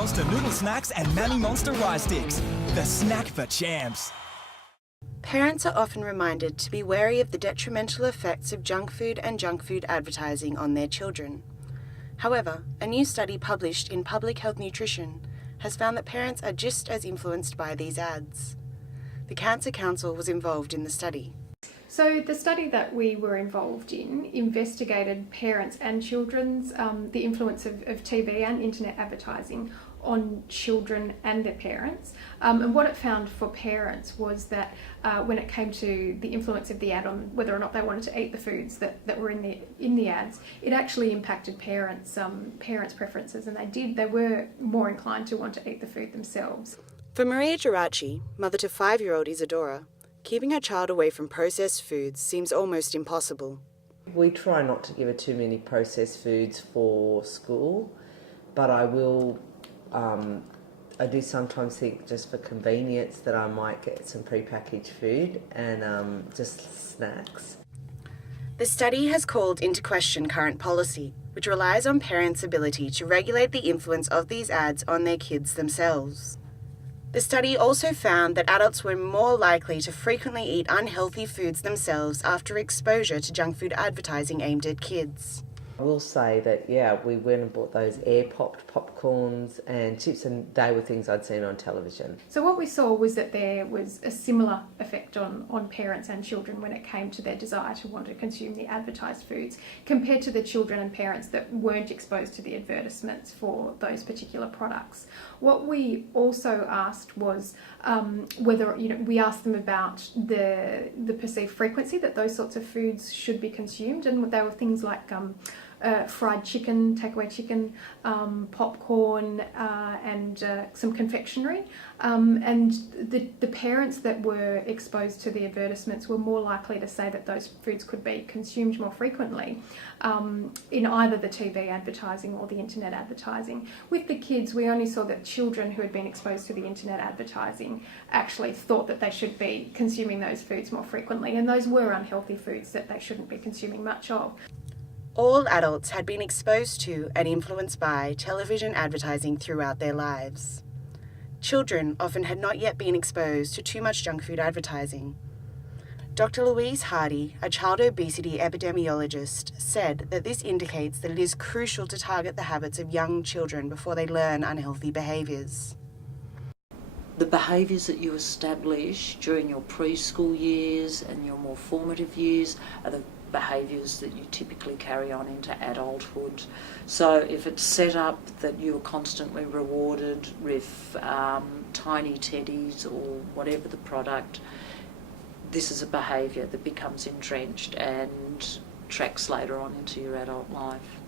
Monster noodle snacks and Mammy Monster rice sticks. The snack for champs. Parents are often reminded to be wary of the detrimental effects of junk food and junk food advertising on their children. However, a new study published in Public Health Nutrition has found that parents are just as influenced by these ads. The Cancer Council was involved in the study. So the study that we were involved in investigated parents and children's, the influence of TV and internet advertising on children and their parents. And what it found for parents was that when it came to the influence of the ad on whether or not they wanted to eat the foods that were in the ads, it actually impacted parents' preferences, and they were more inclined to want to eat the food themselves. For Maria Geraci, mother to 5-year-old Isadora, keeping her child away from processed foods seems almost impossible. We try not to give her too many processed foods for school, but I do sometimes think, just for convenience, that I might get some prepackaged food and just snacks. The study has called into question current policy, which relies on parents' ability to regulate the influence of these ads on their kids themselves. The study also found that adults were more likely to frequently eat unhealthy foods themselves after exposure to junk food advertising aimed at kids. I will say that, we went and bought those air-popped popcorns and chips, and they were things I'd seen on television. So what we saw was that there was a similar effect on parents and children when it came to their desire to want to consume the advertised foods, compared to the children and parents that weren't exposed to the advertisements for those particular products. What we also asked was whether, we asked them about the perceived frequency that those sorts of foods should be consumed, and they were things like fried chicken, takeaway chicken, popcorn, and some confectionery. And the parents that were exposed to the advertisements were more likely to say that those foods could be consumed more frequently in either the TV advertising or the internet advertising. With the kids, we only saw that children who had been exposed to the internet advertising actually thought that they should be consuming those foods more frequently, and those were unhealthy foods that they shouldn't be consuming much of. All adults had been exposed to and influenced by television advertising throughout their lives. Children often had not yet been exposed to too much junk food advertising. Dr. Louise Hardy, a child obesity epidemiologist, said that this indicates that it is crucial to target the habits of young children before they learn unhealthy behaviours. The behaviours that you establish during your preschool years and your more formative years are the behaviours that you typically carry on into adulthood. So if it's set up that you're constantly rewarded with tiny teddies or whatever the product, this is a behaviour that becomes entrenched and tracks later on into your adult life.